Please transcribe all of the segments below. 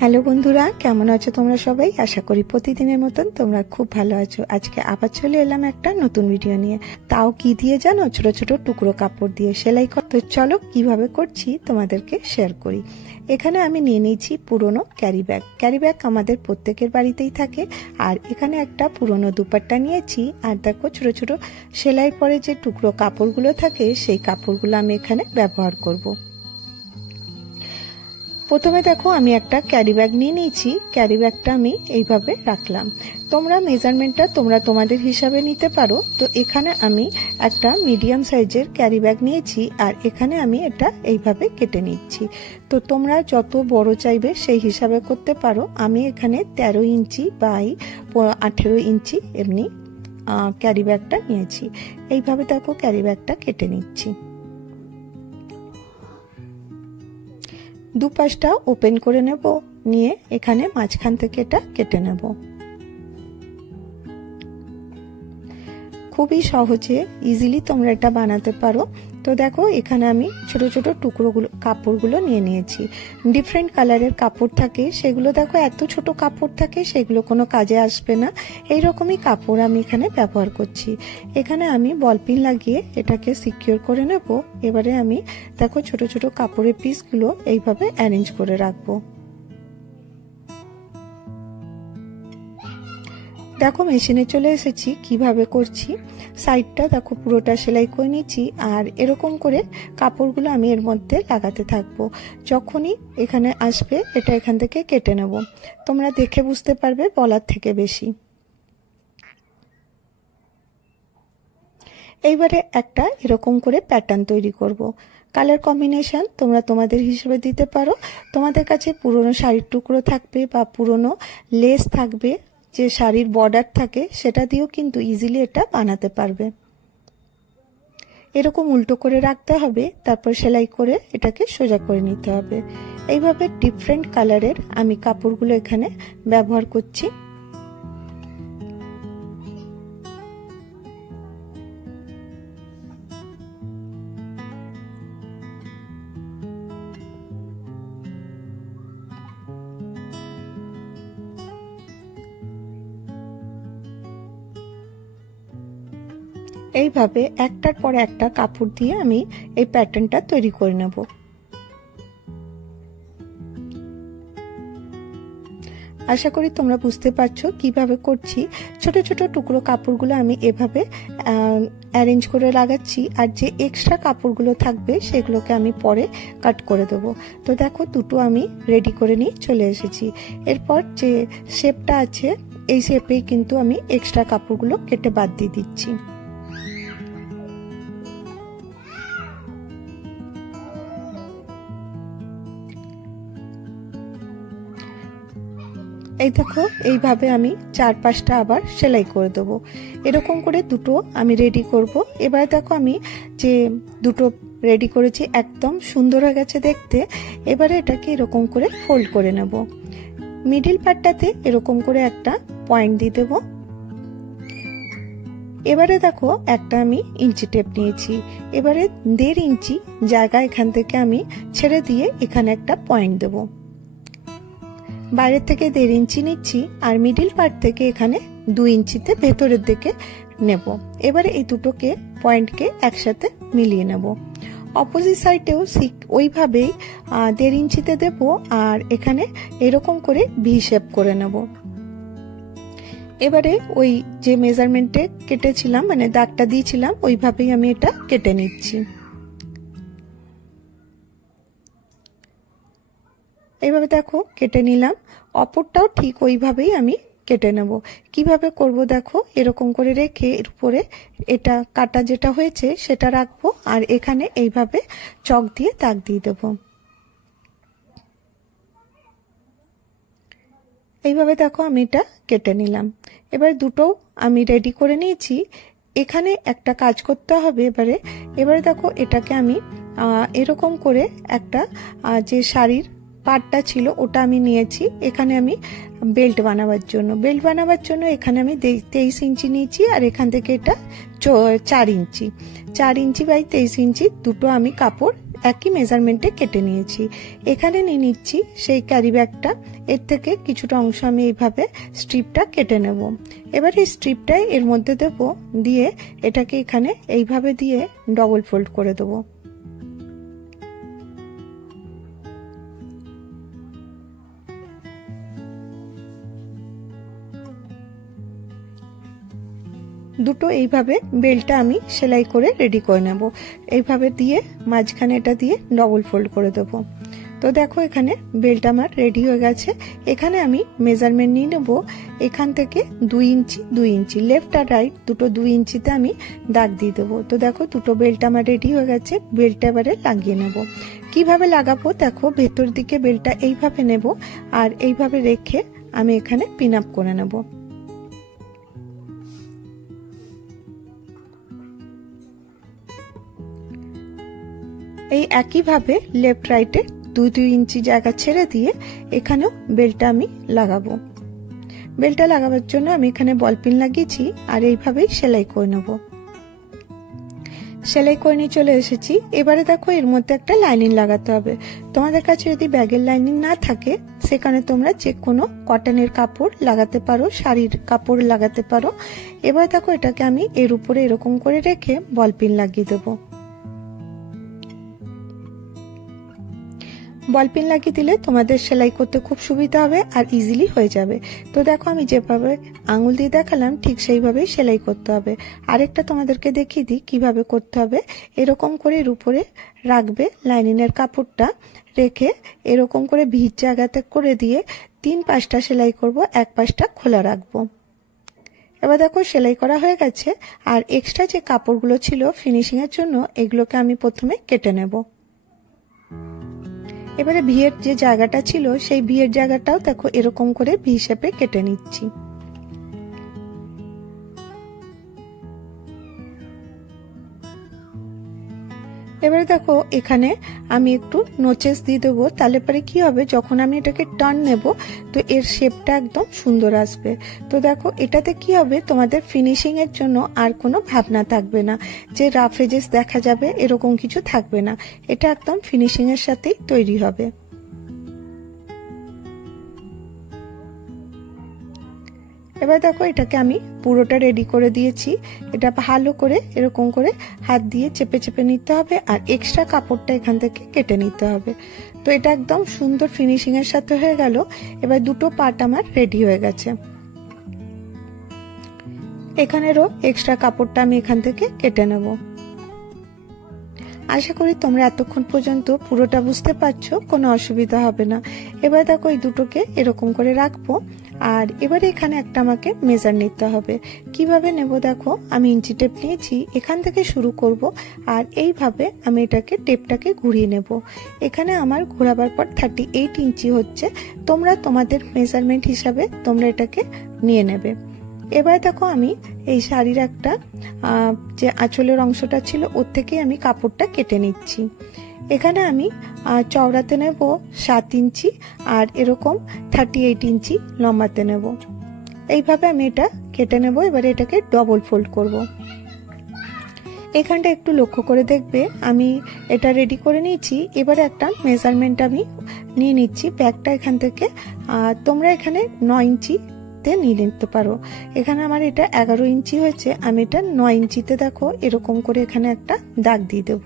Hello বন্ধুরা, কেমন আছো তোমরা সবাই? আশা করি প্রতিদিনের মতন তোমরা খুব ভালো আছো। আজকে আবার চলে এলাম একটা নতুন ভিডিও নিয়ে। তাও কি দিয়ে জানো? ছোট ছোট টুকরো কাপড় দিয়ে সেলাই কর তো চলো কীভাবে করছি তোমাদেরকে শেয়ার করি। এখানে আমি নিয়ে নিয়েছি পুরনো ক্যারি ব্যাগ ক্যারি ব্যাগ আমাদের প্রত্যেকের বাড়িতেই থাকে। আর এখানে একটা পুরনো দুপাট্টা নিয়েছি। আর দেখো ছোট ছোট সেলাই পরে যে টুকরো কাপড়গুলো থাকে, সেই কাপড়গুলো আমি এখানে ব্যবহার করব। প্রথমে দেখো, আমি একটা ক্যারি ব্যাগ নিয়ে নিয়েছি। ক্যারি ব্যাগটা আমি এইভাবে রাখলাম। তোমরা মেজারমেন্টটা তোমরা তোমাদের হিসাবে নিতে পারো। তো এখানে আমি একটা মিডিয়াম সাইজের ক্যারি ব্যাগ নিয়েছি আর এখানে আমি এটা এইভাবে কেটে নিচ্ছি। তো তোমরা যত বড় চাইবে সেই হিসাবে করতে পারো। আমি এখানে তেরো ইঞ্চি বাই আঠেরো ইঞ্চি এমনি ক্যারি ব্যাগটা নিয়েছি। এইভাবে দেখো ক্যারি ব্যাগটা কেটে নিচ্ছি। দুপাশটা ওপেন করে নেব, নিয়ে এখানে মাঝখান থেকে এটা কেটে নেব। খুবই সহজে ইজিলি তোমরা এটা বানাতে পারো। তো দেখো, এখানে আমি ছোট ছোট টুকরোগুলো, কাপড়গুলো নিয়ে নিয়েছি। ডিফারেন্ট কালারের কাপড় থাকে, সেগুলো দেখো, এত ছোট কাপড় থাকে, সেগুলো কোনো কাজে আসবে না। এই রকমই কাপড় আমি এখানে ব্যবহার করছি। এখানে আমি বলপিন লাগিয়ে এটাকে সিকিওর করে নেব। এবারে আমি দেখো, ছোট ছোট কাপড়ের পিসগুলো এইভাবে অ্যারেঞ্জ করে রাখব। দেখো, মেশিনে চলে এসেছি। কীভাবে করছি? সাইডটা দেখো, পুরোটা সেলাই করে নিচ্ছি। আর এরকম করে কাপড়গুলো আমি এর মধ্যে লাগাতে থাকব। যখনই এখানে আসবে, এটা এখান থেকে কেটে নেব। তোমরা দেখে বুঝতে পারবে, বলার থেকে বেশি। এইবারে একটা এরকম করে প্যাটার্ন তৈরি করব। কালার কম্বিনেশন তোমরা তোমাদের হিসেবে দিতে পারো। তোমাদের কাছে পুরনো শাড়ির টুকরো থাকবে বা পুরনো লেস থাকবে। যে শাড়ির বর্ডার থাকে, সেটা দিয়েও কিন্তু ইজিলি এটা বানাতে পারবে। এরকম উল্টো করে রাখতে হবে, তারপর সেলাই করে এটাকে সোজা করে নিতে হবে। এইভাবে ডিফারেন্ট কালারের আমি কাপড়গুলো এখানে ব্যবহার করছি। এইভাবে একটার পর একটা কাপড় দিয়ে আমি এই প্যাটার্নটা তৈরি করে নেব। আশা করি তোমরা বুঝতে পারছ কীভাবে করছি। ছোট ছোট টুকরো কাপড়গুলো আমি এভাবে অ্যারেঞ্জ করে লাগাচ্ছি আর যে এক্সট্রা কাপড়গুলো থাকবে সেগুলোকে আমি পরে কাট করে দেবো। তো দেখো দুটো আমি রেডি করে নিয়ে চলে এসেছি। এরপর যে শেপটা আছে, এই শেপেই কিন্তু আমি এক্সট্রা কাপড়গুলো কেটে বাদ দিয়ে দিচ্ছি। এই দেখো, এইভাবে আমি চার পাঁচটা আবার সেলাই করে দেবো। এরকম করে দুটো আমি রেডি করব। এবার দেখো আমি যে দুটো রেডি করেছি, একদম সুন্দর হয়ে গেছে দেখতে। এবারে এটাকে এরকম করে ফোল্ড করে নেব। মিডিল পার্টটাতে এরকম করে একটা পয়েন্ট দিয়ে দেবো। এবারে দেখো, একটা আমি ইঞ্চি টেপ নিয়েছি। এবারে দেড় ইঞ্চি জায়গা এখান থেকে আমি ছেড়ে দিয়ে এখানে একটা পয়েন্ট দেবো। বাইরের থেকে দেড় ইঞ্চি নিচ্ছি আর মিডিল পার্ট থেকে এখানে দু ইঞ্চিতে ভেতরের দিকে নেব। এবারে এই দুটোকে পয়েন্টকে একসাথে মিলিয়ে নেব। অপোজিট সাইডেও ঠিক ওইভাবেই দেড় ইঞ্চিতে দেব আর এখানে এরকম করে ভি শেপ করে নেব। এবারে ওই যে মেজারমেন্টে কেটেছিলাম মানে দাগটা দিয়েছিলাম, ওইভাবেই আমি এটা কেটে নিচ্ছি। এইভাবে দেখো, কেটে নিলাম। অপরটাও ঠিক ওইভাবেই আমি কেটে নেব। কীভাবে করব দেখো, এরকম করে রেখে এর উপরে এটা কাটা যেটা হয়েছে সেটা রাখব আর এখানে এইভাবে চক দিয়ে দাগ দিয়ে দেব। এইভাবে দেখো আমি এটা কেটে নিলাম। এবার দুটো আমি রেডি করে নিয়েছি। এখানে একটা কাজ করতে হবে এবারে। এবারে দেখো, এটাকে আমি এরকম করে একটা যে শাড়ির পাটটা ছিল, ওটা আমি নিয়েছি। এখানে আমি বেল্ট বানাবার জন্য। বেল্ট বানাবার জন্য এখানে আমি তেইশ ইঞ্চি নিয়েছি আর এখান থেকে এটা চার ইঞ্চি। চার ইঞ্চি বাই তেইশ ইঞ্চি দুটো আমি কাপড় একই মেজারমেন্টে কেটে নিয়েছি। এখানে নিয়ে নিচ্ছি সেই ক্যারি ব্যাগটা এর থেকে কিছুটা অংশ আমি এইভাবে স্ট্রিপটা কেটে নেব। এবার এই স্ট্রিপটাই এর মধ্যে দেবো, দিয়ে এটাকে এখানে এইভাবে দিয়ে ডবল ফোল্ড করে দেবো। দুটো এইভাবে বেলটা আমি সেলাই করে রেডি করে নেব। এইভাবে দিয়ে মাঝখানে এটা দিয়ে ডবল ফোল্ড করে দেব। তো দেখো এখানে বেলটা আমার রেডি হয়ে গেছে। এখানে আমি মেজারমেন্ট নিয়ে নেব। এখান থেকে দুই ইঞ্চি দুই ইঞ্চি, লেফট আর রাইট দুটো দুই ইঞ্চিতে আমি দাগ দিয়ে দেবো। তো দেখো দুটো বেল্ট আমার রেডি হয়ে গেছে। বেল্টটা এবারে লাগিয়ে নেব। কীভাবে লাগাবো? দেখো ভেতর দিকে বেলটা এইভাবে নেব আর এইভাবে রেখে আমি এখানে পিন আপ করে নেব। এই একইভাবে লেফট রাইটে দুই দুই ইঞ্চি জায়গা ছেড়ে দিয়ে এখানেও বেলটা আমি লাগাবো। বেলটা লাগাবার জন্য আমি এখানে বলপিন লাগিয়েছি আর এইভাবেই সেলাই করে নেব। সেলাই করে নিয়ে চলে এসেছি। এবারে দেখো এর মধ্যে একটা লাইনিং লাগাতে হবে। তোমাদের কাছে যদি ব্যাগের লাইনিং না থাকে, সেখানে তোমরা যে কোনো কটনের কাপড় লাগাতে পারো, শাড়ির কাপড় লাগাতে পারো। এবার দেখো এটাকে আমি এর উপরে এরকম করে রেখে বলপিন লাগিয়ে দেবো। বল পিন লাগিয়ে দিলে তোমাদের সেলাই করতে খুব সুবিধা হবে আর ইজিলি হয়ে যাবে। তো দেখো আমি যেভাবে আঙুল দিয়ে দেখালাম, ঠিক সেইভাবেই সেলাই করতে হবে। আরেকটা তোমাদেরকে দেখিয়ে দিই কীভাবে করতে হবে। এরকম করে এর উপরে রাখবে লাইনিংয়ের কাপড়টা রেখে এরকম করে ভিজ জায়গাতে করে দিয়ে তিন পাঁচটা সেলাই করব, এক পাঁচটা খোলা রাখব। এবার দেখো সেলাই করা হয়ে গেছে আর এক্সট্রা যে কাপড়গুলো ছিল ফিনিশিংয়ের জন্য এগুলোকে আমি প্রথমে কেটে নেব। এবারে ভিয়ের যে জায়গাটা ছিল, সেই ভিয়ের জায়গাটাও দেখো এরকম করে ভি শেপে কেটে নিচ্ছি। এবারে দেখো, এখানে আমি একটু নোচেস দিয়ে দেবো। তাহলে পরে কি হবে, যখন আমি এটাকে টার্ন নেব, তো এর শেপটা একদম সুন্দর আসবে। তো দেখো, এটাতে কি হবে, তোমাদের ফিনিশিংয়ের জন্য আর কোনো ভাবনা থাকবে না। যে রাফ এজেস দেখা যাবে, এরকম কিছু থাকবে না। এটা একদম ফিনিশিংয়ের সাথেই তৈরি হবে। এবার দেখো এটাকে আমি পুরোটা রেডি করে দিয়েছি। এটা ভালো করে এরকম করে হাত দিয়ে চেপে চেপে নিতে হবে আর এক্সট্রা কাপড়টা এখান থেকে কেটে নিতে হবে। তো এটা একদম সুন্দর ফিনিশিং এর সাথে হয়ে গেল। এবার দুটো পার্ট আমার রেডি হয়ে গেছে। এখানেরও এক্সট্রা কাপড়টা আমি এখান থেকে কেটে নেব। আশা করি তোমরা এতক্ষণ পর্যন্ত পুরোটা বুঝতে পারছ, কোনো অসুবিধা হবে না। এবার দেখো এই দুটোকে এরকম করে রাখব। আর এবারে এখানে একটা আমাকে মেজার নিতে হবে। কীভাবে নেব দেখো? আমি ইঞ্চি টেপ নিয়েছি, এখান থেকে শুরু করব আর এইভাবে আমি এটাকে টেপটাকে ঘুরিয়ে নেব। এখানে আমার ঘোরাবার পর থার্টি এইট ইঞ্চি হচ্ছে, তোমরা তোমাদের মেজারমেন্ট হিসাবে তোমরা এটাকে নিয়ে নেবে। এবার দেখো আমি এই শাড়ির একটা যে আঁচলের অংশটা ছিল, ওর থেকে আমি কাপড়টা কেটে নিচ্ছি। এখানে আমি চওড়াতে নেব সাত ইঞ্চি আর এরকম থার্টি এইট ইঞ্চি লম্বাতে নেব। এইভাবে আমি এটা কেটে নেব, এবারে এটাকে ডবল ফোল্ড করব। এখানটা একটু লক্ষ্য করে দেখবে, আমি এটা রেডি করে নিয়েছি, এবারে একটা মেজারমেন্ট আমি নিয়ে নিচ্ছি, ব্যাগটা এখান থেকে তোমরা এখানে নয় ইঞ্চি ইঞ্চিতে নিয়ে নিতে পারো। এখানে আমার এটা এগারো ইঞ্চি হয়েছে, আমি এটা নয় ইঞ্চিতে দেখো, এরকম করে এখানে একটা দাগ দিয়ে দেব।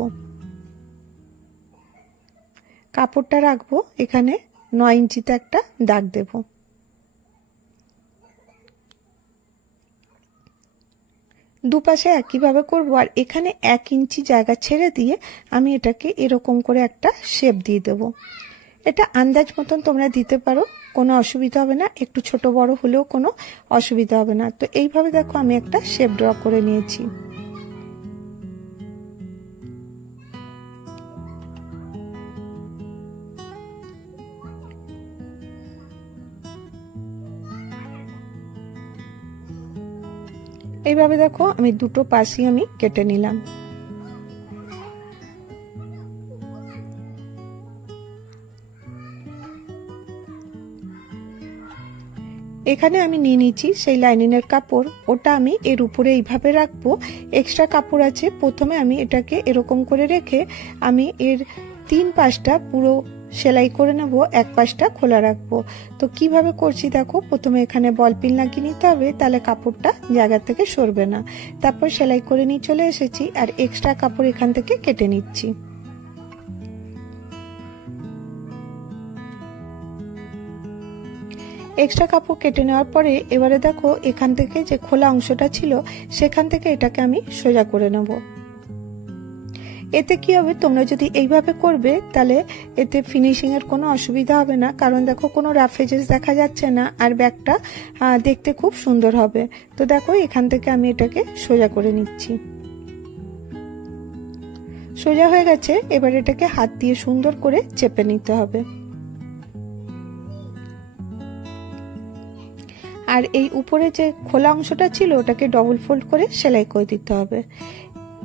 কাপড়টা রাখব, এখানে নয় ইঞ্চিতে একটা দাগ দেব। দুপাশে একইভাবে করব, আর এখানে এক ইঞ্চি জায়গা ছেড়ে দিয়ে আমি এটাকে এরকম করে একটা শেপ দিয়ে দেবো। এটা আন্দাজ মতন তোমরা দিতে পারো, কোনো অসুবিধা হবে না, একটু ছোট বড় হলেও কোনো অসুবিধা হবে না। তো এইভাবে দেখো আমি একটা শেপ ড্র করে নিয়েছি। এইভাবে দেখো আমি দুটো পাশি আমি কেটে নিলাম। এখানে আমি নিয়ে নিচ্ছি সেই লাইনিংয়ের কাপড়। ওটা আমি এর উপরে এইভাবে রাখব। এক্সট্রা কাপড় আছে। প্রথমে আমি এটাকে এরকম করে রেখে আমি এর তিন পাশটা পুরো সেলাই করে নেব, এক পাশটা খোলা রাখব। তো কীভাবে করছি দেখো, প্রথমে এখানে বল পিন লাগিয়ে নিতে হবে, তাহলে কাপড়টা জায়গা থেকে সরবে না। তারপর সেলাই করে নিয়ে চলে এসেছি, আর এক্সট্রা কাপড় এখান থেকে কেটে নিচ্ছি। এক্সট্রা কাপড় কেটে নেওয়ার পরে এবারে দেখো, এখান থেকে যে খোলা অংশটা ছিল, সেখান থেকে এটাকে আমি সোজা করে নেব। এতে কি হবে? তোমরা যদি এইভাবে করবে, তাহলে এতে ফিনিশিং এর কোনো অসুবিধা হবে না। কারণ দেখো, কোনো রাফেজেস দেখা যাচ্ছে না, আর ব্যাগটা দেখতে খুব সুন্দর হবে। তো দেখো, এখান থেকে আমি এটাকে সোজা করে নিচ্ছি। সোজা হয়ে গেছে, এবার এটাকে হাত দিয়ে সুন্দর করে চেপে নিতে হবে। আর এই উপরে যে খোলা অংশটা ছিল, ওটাকে ডবল ফোল্ড করে সেলাই করে দিতে হবে।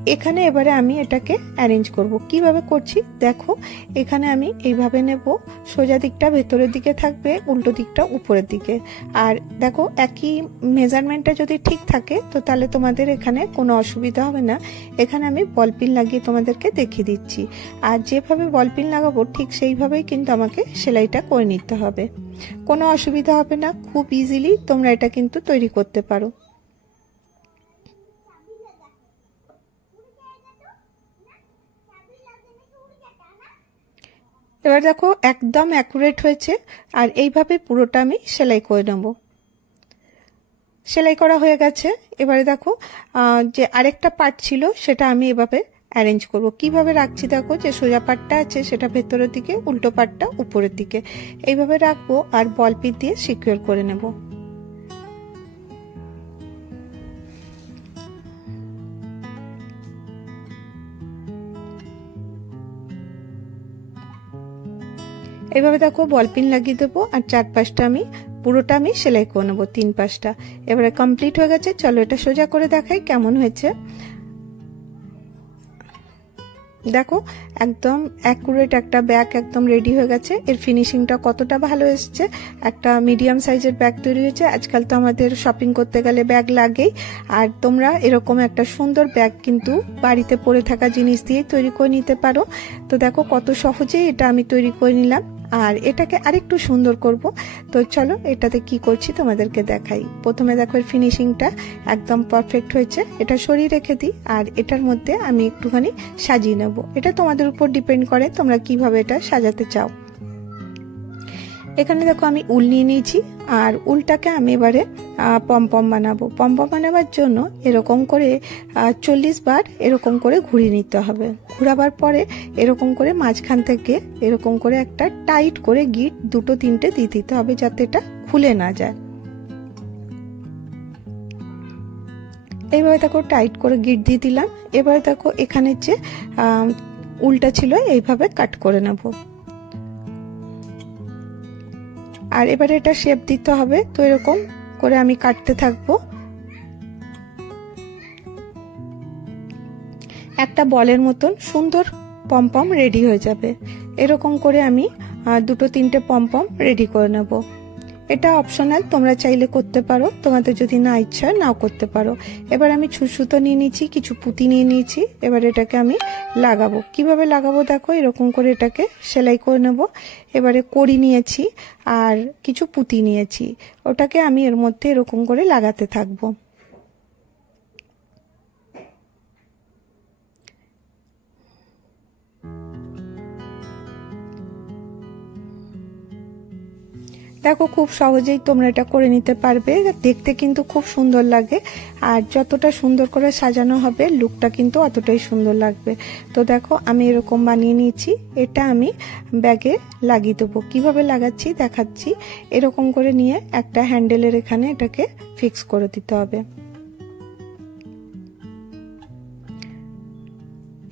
এখানে এবারে আমি এটাকে অ্যারেঞ্জ করব। কীভাবে করছি? দেখো, এখানে আমি এইভাবে নেব। সোজা দিকটা ভেতরের দিকে থাকবে, উল্টো দিকটা উপরের দিকে। আর দেখো, একই মেজারমেন্টটা যদি ঠিক থাকে, তো তাহলে তোমাদের এখানে কোনো অসুবিধা হবে না। এখানে আমি বল পিন লাগিয়ে তোমাদেরকে দেখিয়ে দিচ্ছি। আর যেভাবে বল পিন লাগাবো, ঠিক সেইভাবেই কিন্তু আমাকে সেলাইটা করে নিতে হবে। কোনো অসুবিধা হবে না, খুব ইজিলি তোমরা এটা কিন্তু তৈরি করতে পারো। এবার দেখো একদম অ্যাকুরেট হয়েছে, আর এইভাবে পুরোটা আমি সেলাই করে নেব। সেলাই করা হয়ে গেছে। এবারে দেখো যে আরেকটা পার্ট ছিল, সেটা আমি এভাবে অ্যারেঞ্জ করব। কীভাবে রাখছি দেখো, যে সোজা পাটটা আছে, সেটা ভেতরের দিকে, উল্টো পাটটা উপরের দিকে। এইভাবে রাখব আর বল পিন দিয়ে সিকিউর করে নেব। এইভাবে দেখো বল পিন লাগিয়ে দেবো আর চার পাশটা আমি, পুরোটা আমি সেলাই করে নেব, তিন পাশটা এবারে কমপ্লিট হয়ে গেছে, চলো এটা সোজা করে দেখাই কেমন হয়েছে। দেখো, একদম অ্যাকুরেট একটা ব্যাগ একদম রেডি হয়ে গেছে। এর ফিনিশিংটা কতটা ভালো এসছে। একটা মিডিয়াম সাইজের ব্যাগ তৈরি হয়েছে। আজকাল তো আমাদের শপিং করতে গেলে ব্যাগ লাগেই। আর তোমরা এরকম একটা সুন্দর ব্যাগ কিন্তু বাড়িতে পড়ে থাকা জিনিস দিয়ে তৈরি করে নিতে পারো। তো দেখো কত সহজেই এটা আমি তৈরি করে নিলাম। আর এটাকে আরেকটু সুন্দর করব। তো চলো, এটাতে কি করছি তোমাদেরকে দেখাই। প্রথমে দেখো, এর ফিনিশিংটা একদম পারফেক্ট হয়েছে। এটা সরিয়ে রেখে দিই, আর এটার মধ্যে আমি একটুখানি সাজিয়ে নেব। এটা তোমাদের উপর ডিপেন্ড করে তোমরা কীভাবে এটা সাজাতে চাও। এখানে দেখো আমি উল নিয়ে নিয়েছি, আর উলটাকে আমি এবারে পমপম বানাবো। পমপম বানাবার জন্য এরকম করে চল্লিশ বার এরকম করে ঘুরিয়ে নিতে হবে। ঘুরাবার পরে এরকম করে মাঝখান থেকে এরকম করে একটা টাইট করে গিট দুটো তিনটে দিয়ে দিতে হবে যাতে এটা খুলে না যায়। এইভাবে দেখো টাইট করে গিট দিয়ে দিলাম। এবারে দেখো এখানে যে উলটা ছিল এইভাবে কাট করে নেব। আর এবারে এটা শেপ দিতে হবে, তো এরকম করে আমি কাটতে থাকব। একটা বলের মতন সুন্দর পমপম রেডি হয়ে যাবে। এরকম করে আমি দুটো তিনটে পমপম রেডি করে নেব। এটা অপশনাল তোমরা চাইলে করতে পারো। তোমাদের যদি না ইচ্ছা নাও করতে পারো। এবার আমি ছুসুতো নিয়ে নিয়েছি, কিছু পুঁতি নিয়ে নিয়েছি। এবার এটাকে আমি লাগাবো। কীভাবে লাগাবো দেখো, এরকম করে এটাকে সেলাই করে নেব। এবারে কড়ি নিয়েছি আর কিছু পুঁতি নিয়েছি। ওটাকে আমি এর মধ্যে এরকম করে লাগাতে থাকব। দেখো খুব সহজেই তোমরা এটা করে নিতে পারবে। দেখতে কিন্তু খুব সুন্দর লাগে। আর যতটা সুন্দর করে সাজানো হবে লুকটা কিন্তু অতটাই সুন্দর লাগবে। তো দেখো, আমি এরকম বানিয়ে নিয়েছি। এটা আমি ব্যাগে লাগিয়ে দেবো। কীভাবে লাগাচ্ছি দেখাচ্ছি। এরকম করে নিয়ে একটা হ্যান্ডেলের এখানে এটাকে ফিক্স করে দিতে হবে।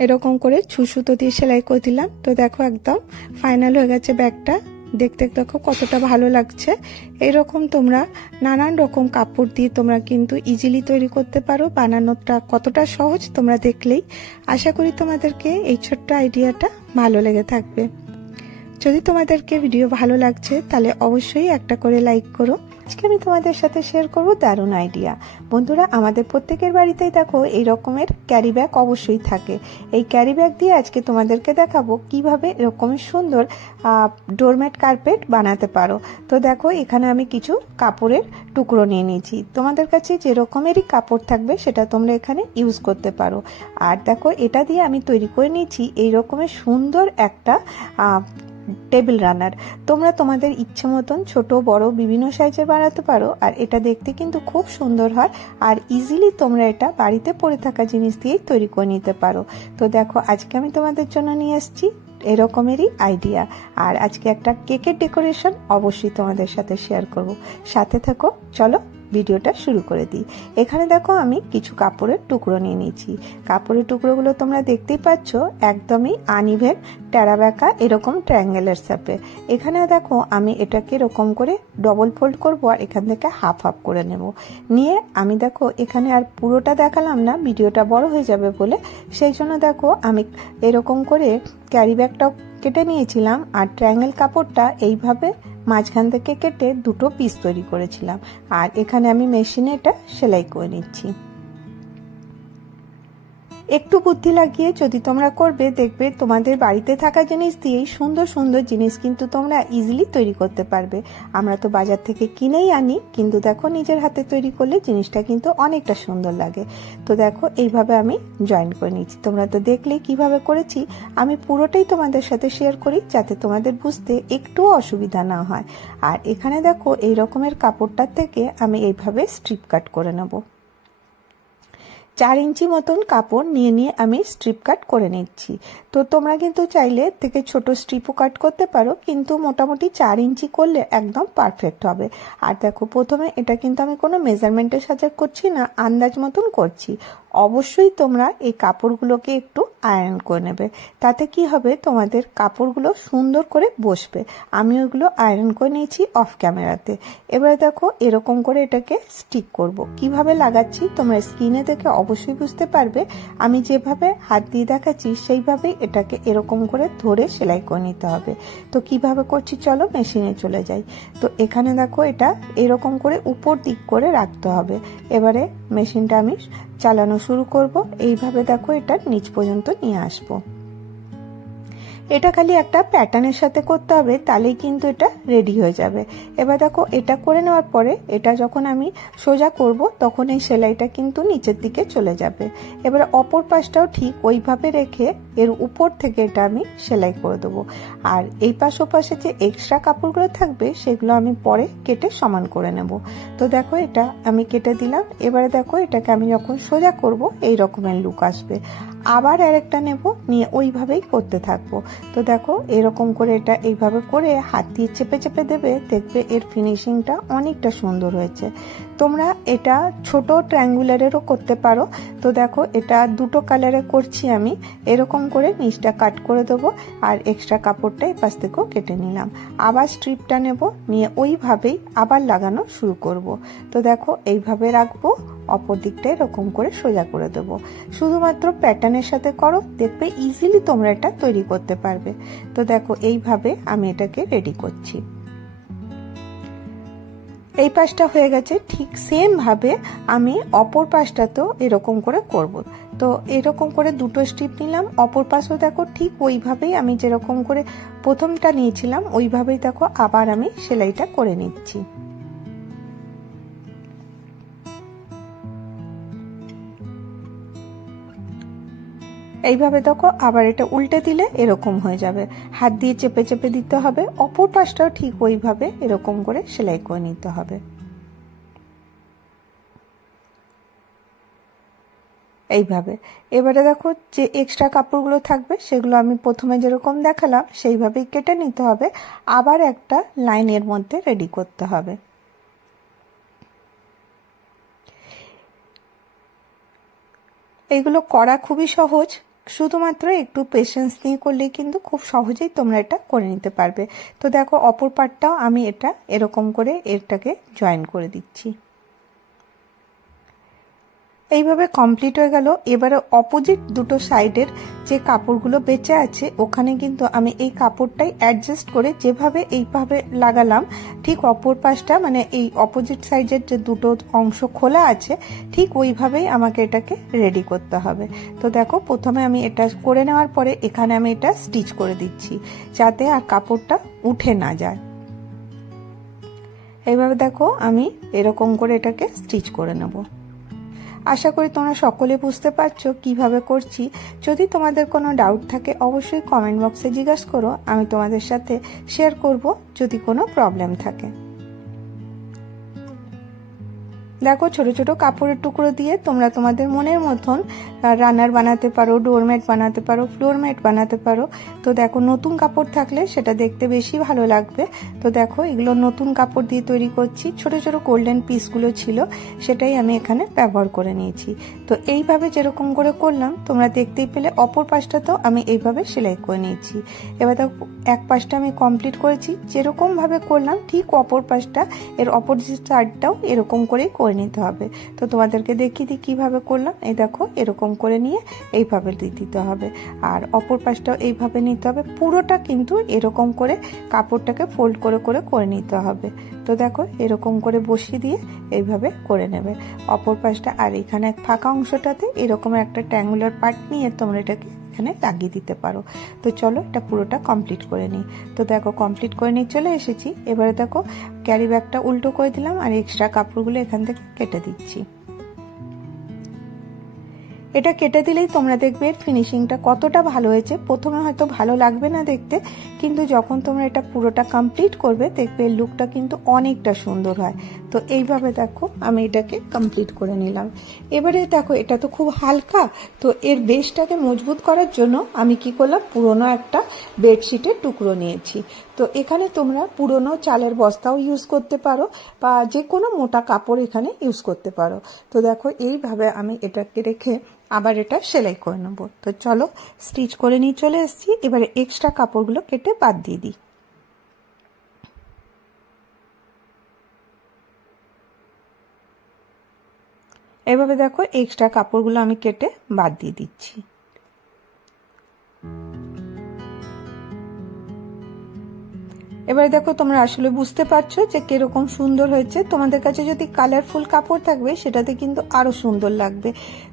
এরকম করে ছুসুতো দিয়ে সেলাই করে দিলাম। তো দেখো একদম ফাইনাল হয়ে গেছে ব্যাগটা। দেখতে দেখো কতটা ভালো লাগছে। এরকম তোমরা নানান রকম কাপড় দিয়ে তোমরা কিন্তু ইজিলি তৈরি করতে পারো। বানানোটা কতটা সহজ তোমরা দেখলেই। আশা করি তোমাদেরকে এই ছোট্ট আইডিয়াটা ভালো লেগে থাকবে। যদি তোমাদেরকে ভিডিও ভালো লাগছে তাহলে অবশ্যই একটা করে লাইক করো। আজকে আমি তোমাদের সাথে শেয়ার করব দারুণ আইডিয়া বন্ধুরা, আমাদের প্রত্যেকের বাড়িতেই দেখো এই রকমের ক্যারি ব্যাগ অবশ্যই থাকে। এই ক্যারি ব্যাগ দিয়ে আজকে তোমাদেরকে দেখাবো কীভাবে এরকমের সুন্দর ডোরম্যাট কার্পেট বানাতে পারো। তো দেখো, এখানে আমি কিছু কাপড়ের টুকরো নিয়ে নিয়েছি। তোমাদের কাছে যে রকমেরই কাপড় থাকবে সেটা তোমরা এখানে ইউজ করতে পারো। আর দেখো, এটা দিয়ে আমি তৈরি করে নিয়েছি এই রকমের সুন্দর একটা টেবিল রানার। তোমরা তোমাদের ইচ্ছে মতন ছোট, বড়, বিভিন্ন সাইজের বানাতে পারো, আর এটা দেখতে কিন্তু খুব সুন্দর হয়, আর ইজিলি তোমরা এটা বাড়িতে পড়ে থাকা জিনিস দিয়েই তৈরি করে নিতে পারো। তো দেখো, আজকে আমি তোমাদের জন্য নিয়ে এসেছি এরকমেরই আইডিয়া আর আজকে একটা কেকের ডেকোরেশন অবশ্যই তোমাদের সাথে শেয়ার করব। সাথে থাকো, চলো ভিডিওটা শুরু করে দিই। এখানে দেখো আমি কিছু কাপড়ের টুকরো নিয়ে নিয়েছি। কাপড়ের টুকরোগুলো তোমরা দেখতেই পাচ্ছ, একদমই আনইভেন টেরাবেকা এরকম ট্রায়াঙ্গেলের সাপে এখানে দেখো আমি এটাকে এরকম করে ডবল ফোল্ড করব আর এখান থেকে হাফ হাফ করে নেব। নিয়ে আমি দেখো এখানে আর পুরোটা দেখালাম না, ভিডিওটা বড় হয়ে যাবে বলে। সেই জন্য দেখো আমি এরকম করে ক্যারি ব্যাগটাও কেটে নিয়েছিলাম আর ট্রায়াঙ্গেল কাপড়টা এইভাবে মাঝখান থেকে কেটে দুটো পিস তৈরি করেছিলাম। আর এখানে আমি মেশিনে এটা সেলাই করে নিচ্ছি। একটু বুদ্ধি লাগিয়ে যদি তোমরা করবে, দেখবে তোমাদের বাড়িতে থাকা জিনিস দিয়েই সুন্দর সুন্দর জিনিস কিন্তু তোমরা ইজিলি তৈরি করতে পারবে। আমরা তো বাজার থেকে কিনেই আনি, কিন্তু দেখো নিজের হাতে তৈরি করলে জিনিসটা কিন্তু অনেকটা সুন্দর লাগে। তো দেখো, এইভাবে আমি জয়েন করে নিচ্ছি তোমরা তো দেখলেই কীভাবে করেছি। আমি পুরোটাই তোমাদের সাথে শেয়ার করি যাতে তোমাদের বুঝতে একটুও অসুবিধা না হয়। আর এখানে দেখো, এই রকমের কাপড়টার থেকে আমি এইভাবে স্ট্রিপ কাট করে নেব। চার ইঞ্চি মতন কাপড় নিয়ে নিয়ে আমি স্ট্রিপ কাট করে নিচ্ছি। তো তোমরা কিন্তু চাইলে থেকে ছোট স্ট্রিপও কাট করতে পারো, কিন্তু মোটামুটি চার ইঞ্চি করলে একদম পারফেক্ট হবে। আর দেখো, প্রথমে এটা কিন্তু আমি কোনো মেজারমেন্টের সাথে করছি না, আন্দাজ মতন করছি। অবশ্যই তোমরা এই কাপড়গুলোকে একটু আয়রন করে নেবে। তাতে কি হবে? তোমাদের কাপড়গুলো সুন্দর করে বসবে। আমি ওগুলো আয়রন করে নিয়েছি অফ ক্যামেরাতে এবারে দেখো এরকম করে এটাকে স্টিক করব। কীভাবে লাগাচ্ছি তোমরা স্ক্রিনে দেখে অবশ্যই বুঝতে পারবে। আমি যেভাবে হাত দিয়ে দেখাচ্ছি সেইভাবে এটাকে এরকম করে ধরে সেলাই করে নিতে হবে। তো কীভাবে করছি চলো মেশিনে চলে যাই। তো এখানে দেখো এটা এরকম করে উপর দিক করে রাখতে হবে। এবারে মেশিনটা আমি চালানো শুরু করব। এইভাবে দেখো এটা নিচ পর্যন্ত নিয়ে আসব। এটা খালি একটা প্যাটার্নের সাথে করতে হবে, তাহলেই কিন্তু এটা রেডি হয়ে যাবে। এবার দেখো এটা করে নেওয়ার পরে, এটা যখন আমি সোজা করব, তখন এই সেলাইটা কিন্তু নিচের দিকে চলে যাবে। এবার অপর পাশটাও ঠিক ওইভাবে রেখে এর উপর থেকে এটা আমি সেলাই করে দেবো। আর এই পাশ ওপাশে যে এক্সট্রা কাপড়গুলো থাকবে, সেগুলো আমি পরে কেটে সমান করে নেব। তো দেখো এটা আমি কেটে দিলাম। এবারে দেখো এটাকে আমি যখন সোজা করব, এই রকমের লুক আসবে। আবার আরেকটা নেব, নিয়ে ওইভাবেই করতে থাকব। তো দেখো এরকম করে এটা এইভাবে করে হাত দিয়ে চেপে চেপে দেবে, দেখবে এর ফিনিশিংটা অনেকটা সুন্দর হয়েছে। তোমরা এটা ছোট ট্রায়াঙ্গুলারেরও করতে পারো। তো দেখো, এটা দুটো কালারে করছি আমি। এরকম করে নিচটা কাট করে দেবো আর এক্সট্রা কাপড়টা এই পাশ থেকেও কেটে নিলাম। আবার স্ট্রিপটা নেব, নিয়ে ওইভাবেই আবার লাগানো শুরু করব। তো দেখো, এইভাবে রাখব, অপর দিকটা এরকম করে সোজা করে দেব। শুধুমাত্র প্যাটার্নের সাথে করো, দেখবে ইজিলি তোমরা এটা তৈরি করতে পারবে। তো দেখো, এইভাবে আমি এটাকে রেডি করছি। এই পাশটা হয়ে গেছে ঠিক সেমভাবে আমি অপর পাশটা তো এরকম করে করব। তো এরকম করে দুটো স্টিপ নিলাম, অপর পাশও দেখো ঠিক ওইভাবেই আমি যেরকম করে প্রথমটা নিয়েছিলাম, ওইভাবেই দেখো আবার আমি সেলাইটা করে নিচ্ছি। এইভাবে দেখো, আবার এটা উল্টে দিলে এরকম হয়ে যাবে। হাত দিয়ে চেপে চেপে দিতে হবে, অপর পাশটাও ঠিক ওইভাবে এরকম করে সেলাই করে নিতে হবে। এইভাবে। এবারে দেখো, যে এক্সট্রা কাপড়গুলো থাকবে, সেগুলো আমি প্রথমে যেরকম দেখালাম, সেইভাবেই কেটে নিতে হবে। আবার একটা লাইনের মধ্যে রেডি করতে হবে। এইগুলো করা খুবই সহজ। শুধুমাত্র একটু পেশেন্স নিয়ে করলে কিন্তু খুব সহজেই তোমরা এটা করে নিতে পারবে। তো দেখো, অপর পার্টটাও আমি এটা এরকম করে এটাকে জয়েন করে দিচ্ছি। এইভাবে কমপ্লিট হয়ে গেল। এবারে অপোজিট দুটো সাইডের যে কাপড়গুলো বেঁচে আছে, ওখানে কিন্তু আমি এই কাপড়টাই অ্যাডজাস্ট করে যেভাবে এইভাবে লাগালাম, ঠিক অপর পাশটা মানে এই অপোজিট সাইডের যে দুটো অংশ খোলা আছে, ঠিক ওইভাবেই আমাকে এটাকে রেডি করতে হবে। তো দেখো, প্রথমে আমি এটা করে নেওয়ার পরে এখানে আমি এটা স্টিচ করে দিচ্ছি, যাতে আর কাপড়টা উঠে না যায়। এইভাবে দেখো, আমি এরকম করে এটাকে স্টিচ করে নেব। আশা করি তোমরা সকলে বুঝতে পারছ কীভাবে করছি। যদি তোমাদের কোনো ডাউট থাকে, অবশ্যই কমেন্ট বক্সে জিজ্ঞাসা করো, আমি তোমাদের সাথে শেয়ার করব যদি কোনো প্রবলেম থাকে। দেখো, ছোট ছোট কাপড়ের টুকরো দিয়ে তোমরা তোমাদের মনের মতন রানার বানাতে পারো ডোরম্যাট বানাতে পারো ফ্লোর ম্যাট বানাতে পারো। তো দেখো, নতুন কাপড় থাকলে সেটা দেখতে বেশি ভালো লাগবে। তো দেখো, এগুলো নতুন কাপড় দিয়ে তৈরি করছি। ছোট ছোট গোল্ডেন পিসগুলো ছিল, সেটাই আমি এখানে ব্যবহার করে নিয়েছি। তো এইভাবে যেরকম করে করলাম, তোমরা দেখতেই পেলে অপর পাশটাতেও আমি এইভাবে সেলাই করে নিয়েছি। এবার দেখো, এক পাশটা আমি কমপ্লিট করেছি। যেরকমভাবে করলাম, ঠিক অপর পাশটা, এর অপোজিট সাইডটাও এরকম করেই করে নিতে হবে। তো তোমাদেরকে দেখিয়ে দিই কীভাবে করলাম। এই দেখো, এরকম করে নিয়ে এইভাবে দিতে হবে। আর অপর পাশটাও এইভাবে নিতে হবে। পুরোটা কিন্তু এরকম করে কাপড়টাকে ফোল্ড করে করে করে নিতে হবে। তো দেখো এরকম করে বসিয়ে দিয়ে এইভাবে করে নেবে। অপর পাশটা আর এখানে এক ফাঁকা অংশটাতে এরকম একটা ট্যাঙ্গুলার পার্ট নিয়ে তোমরা এটাকে এখানে লাগিয়ে দিতে পারো। তো চলো এটা পুরোটা কমপ্লিট করে নিই। তো দেখো কমপ্লিট করে নিয়ে চলে এসেছি। এবারে দেখো ক্যারি ব্যাগটা উল্টো করে দিলাম আর এক্সট্রা কাপড়গুলো এখান থেকে কেটে দিচ্ছি। এটা কেটে দিলেই তোমরা দেখবে এর ফিনিশিংটা কতটা ভালো হয়েছে। প্রথমে হয়তো ভালো লাগবে না দেখতে, কিন্তু যখন তোমরা এটা পুরোটা কমপ্লিট করবে, দেখবে লুকটা কিন্তু অনেকটা সুন্দর হয়। তো এইভাবে দেখো, আমি এটাকে কমপ্লিট করে নিলাম। এবারে দেখো, এটা তো খুব হালকা, তো এর বেসটাকে মজবুত করার জন্য আমি কি করলাম, পুরোনো একটা বেডশিটের টুকরো নিয়েছি। তো এখানে তোমরা পুরনো চালের বস্তাও ইউজ করতে পারো বা যে কোনো মোটা কাপড় এখানে ইউজ করতে পারো। তো দেখো, এইভাবে আমি এটাকে রেখে আবার এটা সেলাই করে নেব। তো চলো স্টিচ করে নিয়ে চলে এসেছি। এবারে এক্সট্রা কাপড়গুলো কেটে বাদ দিয়ে দিই। এভাবে দেখো এক্সট্রা কাপড়গুলো আমি কেটে বাদ দিয়ে দিচ্ছি। এবারে দেখো, তোমরা আসলে বুঝতে পারছ যে কীরকম সুন্দর হয়েছে। তোমাদের কাছে যদি কালারফুল কাপড় থাকবে, সেটাতে কিন্তু আরও সুন্দর লাগবে।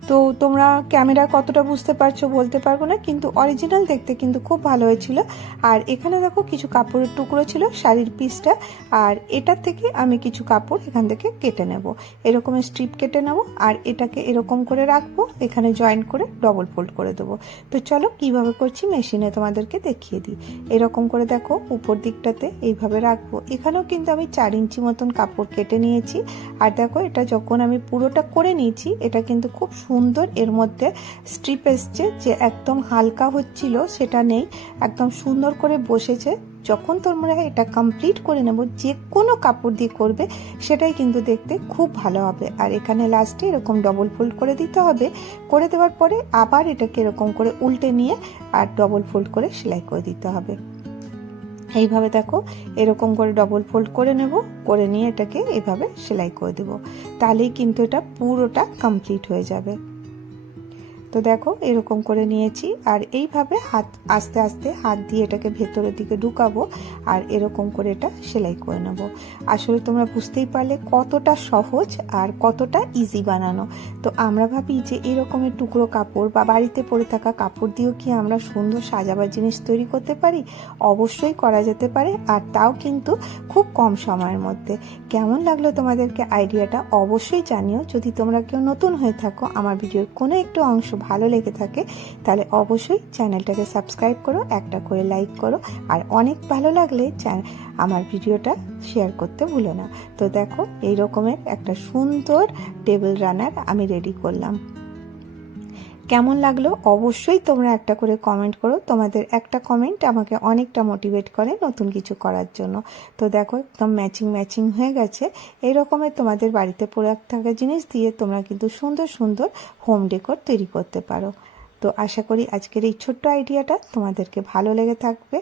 তো তোমরা ক্যামেরা কতটা বুঝতে পারছ বলতে পারব না, কিন্তু অরিজিনাল দেখতে কিন্তু খুব ভালো হয়েছিল। আর এখানে দেখো, কিছু কাপড়ের টুকরো ছিল শাড়ির পিসটা আর এটার থেকে আমি কিছু কাপড় এখান থেকে কেটে নেব। এরকম স্ট্রিপ কেটে নেব, আর এটাকে এরকম করে রাখব, এখানে জয়েন করে ডবল ফোল্ড করে দেবো। তো চলো, কীভাবে করছি মেশিনে তোমাদেরকে দেখিয়ে দিই। এরকম করে দেখো, উপর দিকটা সাথে এইভাবে রাখব। এখানেও কিন্তু আমি চার ইঞ্চি মতন কাপড় কেটে নিয়েছি। আর দেখো, এটা যখন আমি পুরোটা করে নিয়েছি, এটা কিন্তু খুব সুন্দর এর মধ্যে স্ট্রিপ এসছে যে একদম হালকা হচ্ছিল, সেটা নেই, একদম সুন্দর করে বসেছে। যখন তোমরা এটা কমপ্লিট করে নেব যে কোনো কাপড় দিয়ে করবে, সেটাই কিন্তু দেখতে খুব ভালো হবে। আর এখানে লাস্টে এরকম ডবল ফোল্ড করে দিতে হবে। করে দেওয়ার পরে আবার এটাকে এরকম করে উল্টে নিয়ে আর ডবল ফোল্ড করে সেলাই করে দিতে হবে। এইভাবে দেখো, এরকম করে ডবল ফোল্ড করে নেব, করে নিয়ে এটাকে এভাবে সেলাই করে দেব। তাহলেই কিন্তু এটা পুরোটা কমপ্লিট হয়ে যাবে। তো দেখো, এরকম করে নিয়েছি। আর এইভাবে হাত, আস্তে আস্তে হাত দিয়ে এটাকে ভেতরের দিকে ঢুকাবো আর এরকম করে এটা সেলাই করে নেব। আসলে তোমরা বুঝতেই পারলে কতটা সহজ আর কতটা ইজি বানানো। তো আমরা ভাবি যে এরকমের টুকরো কাপড় বা বাড়িতে পরে থাকা কাপড় দিয়েও কি আমরা সুন্দর সাজাবার জিনিস তৈরি করতে পারি? অবশ্যই করা যেতে পারে আর তাও কিন্তু খুব কম সময়ের মধ্যে। কেমন লাগল তোমাদেরকে আইডিয়াটা অবশ্যই জানিও। যদি তোমরা কেউ নতুন হয়ে থাকো, আমার ভিডিওর কোনো একটু অংশ ভালো লেগে থাকে, তাহলে অবশ্যই চ্যানেলটাকে সাবস্ক্রাইব করো, একটা করে লাইক করো, আর অনেক ভালো লাগলে আমার ভিডিওটা শেয়ার করতে ভুলো না। তো দেখো এই রকমের একটা সুন্দর টেবিল রানার আমি রেডি করলাম। কেমন লাগল অবশ্যই তোমরা একটা করে কমেন্ট করো। তোমাদের একটা কমেন্ট আমাকে অনেকটা মোটিভেট করে নতুন কিছু করার জন্য। তো দেখো, একদম ম্যাচিং ম্যাচিং হয়ে গেছে। এই রকমের তোমাদের বাড়িতে পড়ে থাকা জিনিস দিয়ে তোমরা কিন্তু সুন্দর সুন্দর হোম ডেকোর তৈরি করতে পারো। তো আশা করি আজকের এই ছোট্ট আইডিয়াটা তোমাদেরকে ভালো লেগে থাকবে।